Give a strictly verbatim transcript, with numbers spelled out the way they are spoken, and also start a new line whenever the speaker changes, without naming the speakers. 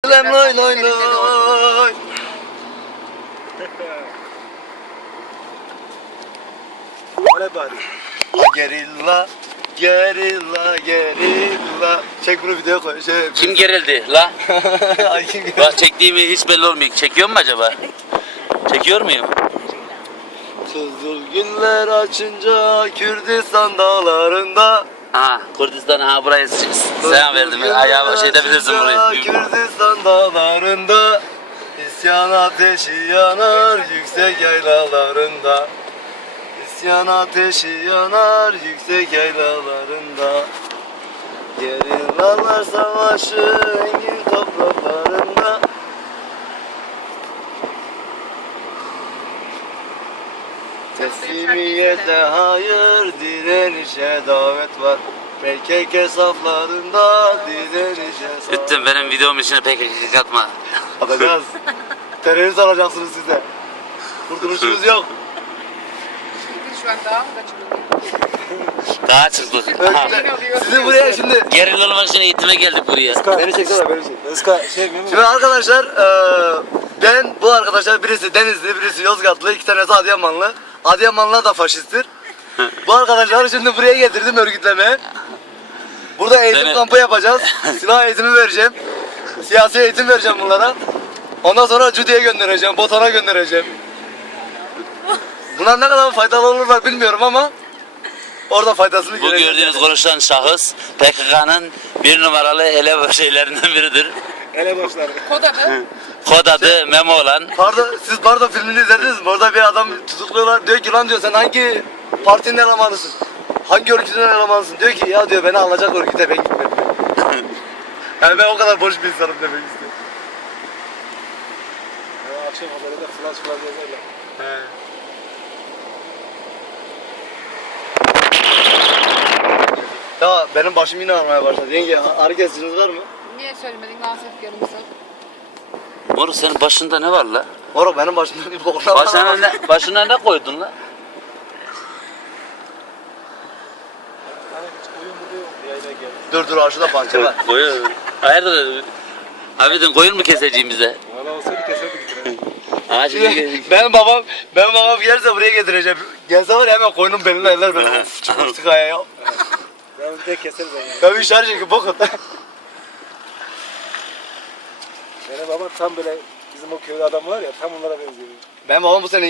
Lem loy loy loy.
Öyle bari.
Gerilla, gerilla, gerilla. Çek bunu videoya koy. Şey,
Kim gerildi la?
Ay kim gerildi?
Bak çektiğimi hiç belli olmuyor. Çekiyor mu acaba? Çekiyor muyum?
Kızıl günler açınca Kürdistan dağlarında.
Ha Kurdistan ha burayı selam verdim. Ayağı şey edebilirsin burayı.
Kürdistan dağlarında isyan ateşi yanar yüksek yaylalarında. İsyan ateşi yanar yüksek yaylalarında. Gerillalar savaşı engin topraklarında. Teslimiyete hayır, direnişe davet var. P K K saflarında direnişe davet.
Lütfen benim videomun içine pek katma.
Atacağız. Terörist alacaksınız size. Kurtuluşunuz yok.
Şu an daha mı kaçırılıyor?
Daha çıktık.
Evet, Sizi buraya şimdi...
Geril olmak için eğitime geldik buraya.
Beni çeksene, beni çek.
Özka şey mi?
Şimdi arkadaşlar, eee, ben bu arkadaşlar birisi Denizli, birisi Yozgatlı, iki tanesi Adıyamanlı. Adıyamanlılar da faşisttir. Bu arkadaşları şimdi buraya getirdim örgütlemeye. Burada eğitim
Seni-
kampı yapacağız. Silah eğitimi vereceğim. Siyasi eğitim vereceğim bunlara. Ondan sonra Cudi'ye göndereceğim, Botan'a göndereceğim. Bunlar ne kadar faydalı olurlar bilmiyorum ama orada faydasını
Bu
göreceğiz.
gördüğünüz konuşan şahıs P K K'nın bir numaralı ele şeylerinden biridir.
Ele başlar.
Kod adı.
Kod adı Memo olan.
Pardon, siz pardon filmini izlediniz mi? Orada bir adam tutukluyorlar. Diyor ki lan diyor sen hangi partinin elemanısın? Hangi örgütün elemanısın? Diyor ki ya diyor beni alacak örgüte ben gitmedim. Yani ben o kadar boş bir insanım demek istiyorum.
Ya, akşam haberinde flash flash yazarlar.
He. Ya benim başım yine ağrımaya başladı. Yenge ağrı kesiciniz var mı?
Niye söylemedin dans et yarımsa?
Moruk senin başında ne var la?
Moruk benim başımda bir bokuna
Başına ne, başına ne koydun la?
Hani hiç oyun burada yok. Yayla geldi.
Dur dur aşağıda pança var.
Koyun. Hayırdır? Abidin koyun mu keseceğim bize?
Valla olsaydı keserdik.
Aa şimdi
ben babam, ben babam gelirse buraya getireceğim. Gelse var ya hemen koynum beline eller böyle. Of çıkmıştık ayağa.
Ben bir tek keseriz yani.
Ben bir şarj çekip bok at.
Benim babam tam böyle bizim o köyde adam var ya tam onlara benziyor.
Ben babam bu sene